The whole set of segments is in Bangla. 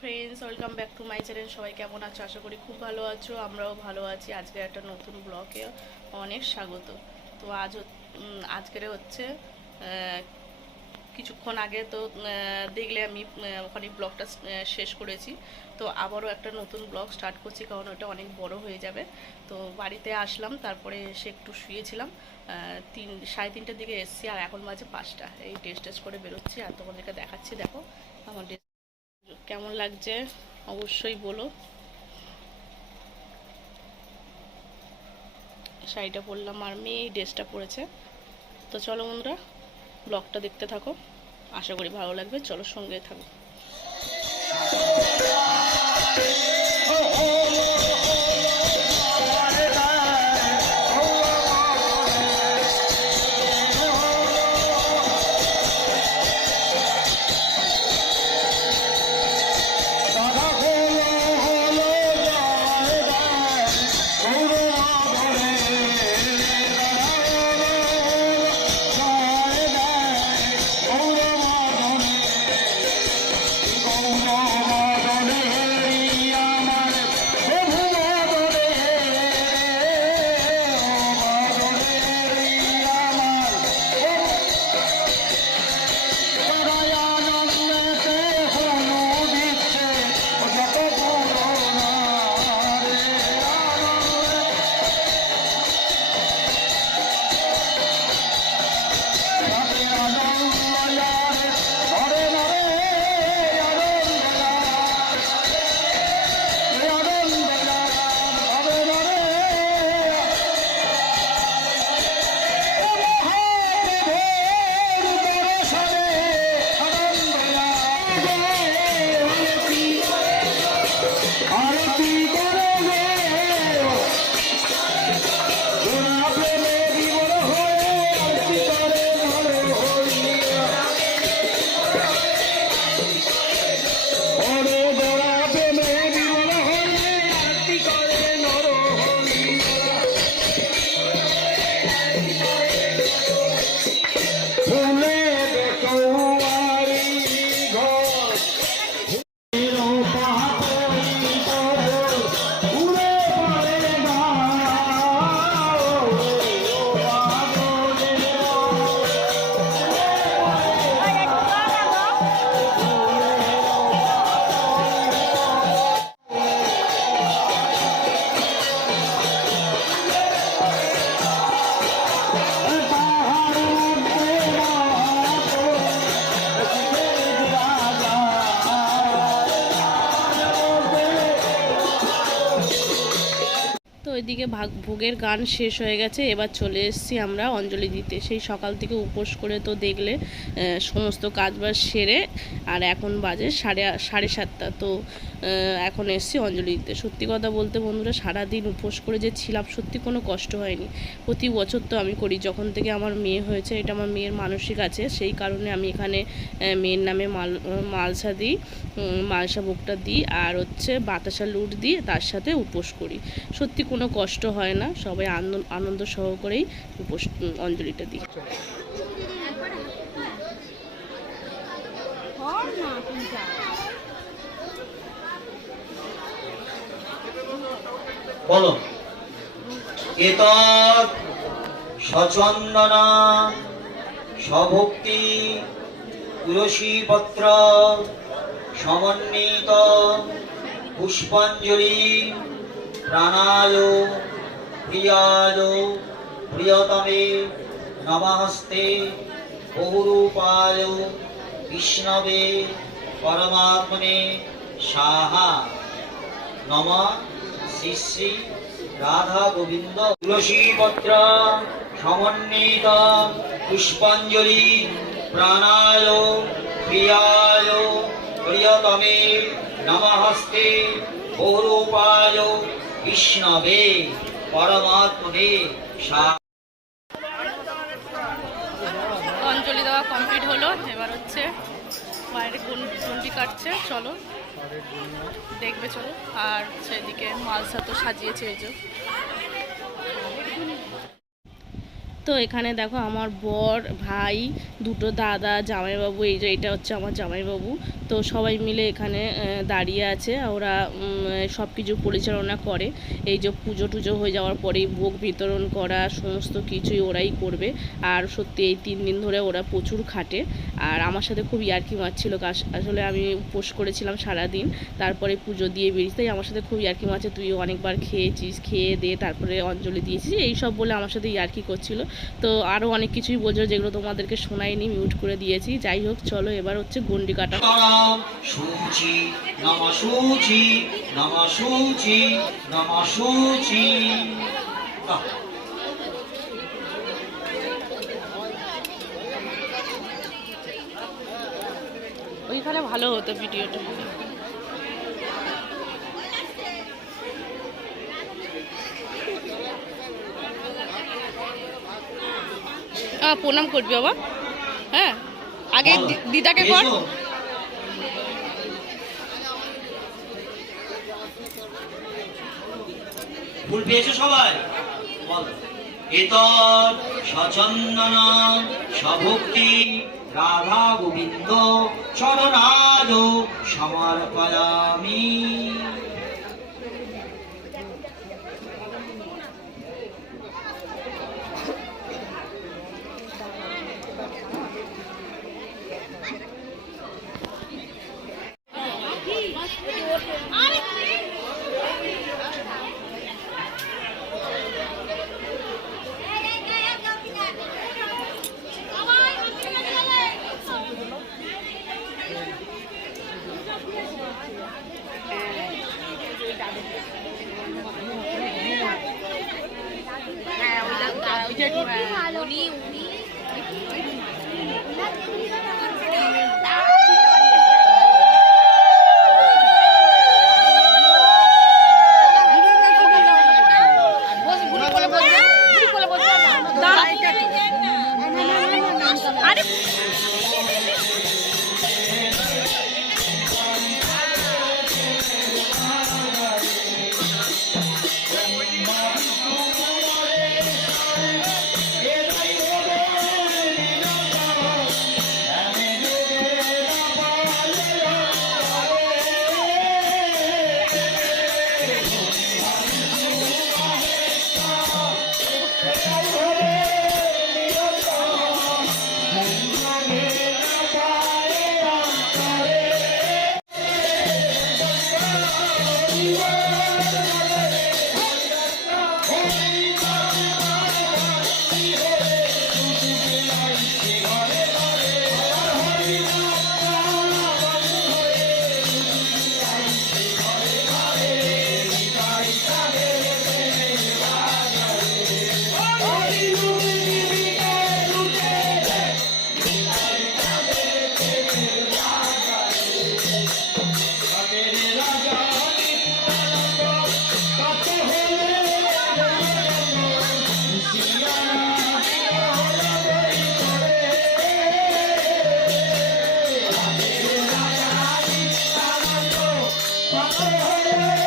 Friends welcome back to my channel সবাই কেমন আছো? আশা করি খুব ভালো আছো, আমরাও ভালো আছি। আজকে একটা নতুন ব্লগে অনেক স্বাগত। তো আজ আজকের হচ্ছে কিছুক্ষণ আগে তো দেখলে আমি ওখানে ব্লগটা শেষ করেছি। তো আবারও একটা নতুন ব্লগ স্টার্ট করছি, কারণ ওটা অনেক বড় হয়ে যাবে। তো বাড়িতে আসলাম, তারপরে এসে একটু শুয়েছিলাম। তিন, সাড়ে তিনটের দিকে এসেছি, আর এখন বাজে পাঁচটা। এই টেস্ট টেস্ট করে বেরোচ্ছি, আর তোমাদেরকে দেখাচ্ছি, দেখো। আমার কেমন লাগছে অবশ্যই বলো। শাড়িটা পরলাম আর মেয়ে ড্রেসটা পরেছে। তো চলো বন্ধুরা, ব্লগটা দেখতে থাকো। আশা করি ভালো লাগবে। চলো সঙ্গে থাকো। তো এদিকে ভাগ, ভোগের গান শেষ হয়ে গেছে, এবার চলে এসেছি আমরা অঞ্জলি দিতে। সেই সকাল থেকে উপোস করে তো দেখলে সমস্ত কাজবাজ সেরে আর এখন বাজে সাড়ে সাড়ে সাতটা। তো এখন এসেছি অঞ্জলি দিতে। সত্যি কথা বলতে বন্ধুরা, সারাদিন উপোস করে যে ছিলাম, সত্যি কোনো কষ্ট হয়নি। প্রতি বছর তো আমি করি। যখন থেকে আমার মেয়ে হয়েছে, এটা আমার মেয়ের মানসিক আছে, সেই কারণে আমি এখানে মেয়ের নামে মাল, মালসা দিই মালসা ভোগটা দিই, আর হচ্ছে বাতাসা লুট দিই, তার সাথে উপোস করি। সত্যি কোনো কষ্ট হয় না, সবাই আনন্দ আনন্দ সহকারেই উপোস অঞ্জলিটা দিই। বলো। এতৎ সচন্দনা সভক্তি তুলসী পত্র সমন্বিত পুষ্পাঞ্জলি প্রাণায় প্রিয়ায় প্রিয়তমে নমস্তে বহুরূপায় বিষ্ণবে পরমাত্মনে সাহা। নম শ্রী শ্রী রাধা গোবিন্দ। তুলসী পত্র সমন্বিত পুষ্পাঞ্জলি প্রাণায় প্রিয়ায় প্রিয়তমে নমহস্তে বহুরূপায় বিষ্ণবে পরমাত্মনে সা অঞ্জলি দেওয়া কমপ্লিট হলো এবার হচ্ছে বাইরে গুন্ডি কাটছে, চলো। দেখবে, চলো। আর সেদিকে মালসা তো সাজিয়েছে এই তো এখানে দেখো আমার বর, ভাই, দুটো দাদা, জামাইবাবু, এই যে এটা হচ্ছে আমার জামাইবাবু। তো সবাই মিলে এখানে দাঁড়িয়ে আছে। ওরা সব কিছু পরিচালনা করে। এই যে পুজো টুজো হয়ে যাওয়ার পরেই ভোগ বিতরণ করা, সমস্ত কিছুই ওরাই করবে। আর সত্যি এই তিন দিন ধরে ওরা প্রচুর খাটে। আর আমার সাথে খুব ইয়ার্কি মারছিল। আসলে আমি উপোস করেছিলাম সারাদিন। তারপরে পুজো দিয়ে বেরিয়েছি। তাই আমার সাথে খুব ইয়ার্কি মারছে। তুই অনেকবার খেয়েছিস, খেয়ে দিয়ে তারপরে অঞ্জলি দিয়েছিস। এই সব বলে আমার সাথে ইয়ার্কি করছিল। তো আরও অনেক কিছুই বলছিল যেগুলো তোমাদেরকে শোনাইনি, মিউট করে দিয়েছি। যাই হোক, চলো এবার হচ্ছে গন্ডি কাটা তারাম সূচি নম সূচি নম সূচি নম সূচি। ওইখানে ভালো হতো ভিডিওটা। প্রণাম করবি বাবা। হ্যাঁ আগে দিদাকে কর। ফুল পেয়েছ সবাই? বলো। এতর সচন্দন সভক্তি রাধা গোবিন্দ চরণাজ সমর্পয়ামি। Hey.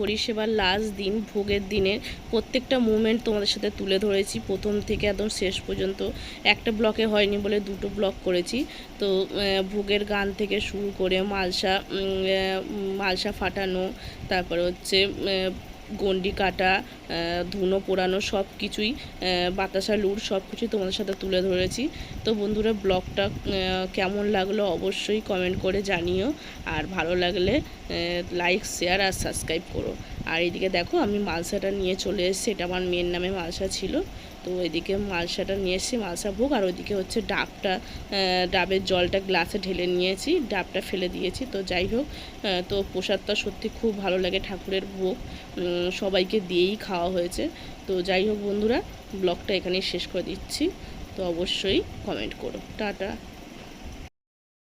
পরিষেবার লাস্ট দিন, ভোগের দিনের প্রত্যেকটা মুমেন্ট তোমাদের সাথে তুলে ধরেছি। প্রথম থেকে একদম শেষ পর্যন্ত। একটা ব্লকে হয়নি বলে দুটো ব্লক করেছি। তো ভোগের গান থেকে শুরু করে মালসা মালসা ফাটানো, তারপর হচ্ছে গন্ডি কাটা ধুনো পোড়ানো সব কিছুই বাতাসা লুড সব কিছুই তোমাদের সাথে তুলে ধরেছি। তো বন্ধুরা, ব্লগটা কেমন লাগল অবশ্যই কমেন্ট করে জানিও। আর ভালো লাগলে লাইক শেয়ার আর সাবস্ক্রাইব করো। আর এদিকে দেখো, আমি মালসাটা নিয়ে চলে এসেছি, এটা আমার মেয়ের নামে মালসা ছিল। তো এদিকে মালসাটা নিয়ে এসেছি, মালসা ভোগ, আর ওইদিকে হচ্ছে ডাবটা ডাবের জলটা গ্লাসে ঢেলে নিয়েছি, ডাবটা ফেলে দিয়েছি। তো যাই হোক তো প্রসাদটা সত্যি খুব ভালো লাগে ঠাকুরের ভোগ সবাইকে দিয়েই খাওয়া হয়েছে। তো যাই হোক বন্ধুরা, ব্লগটা এখানেই শেষ করে দিচ্ছি। তো অবশ্যই কমেন্ট করো। টাটা।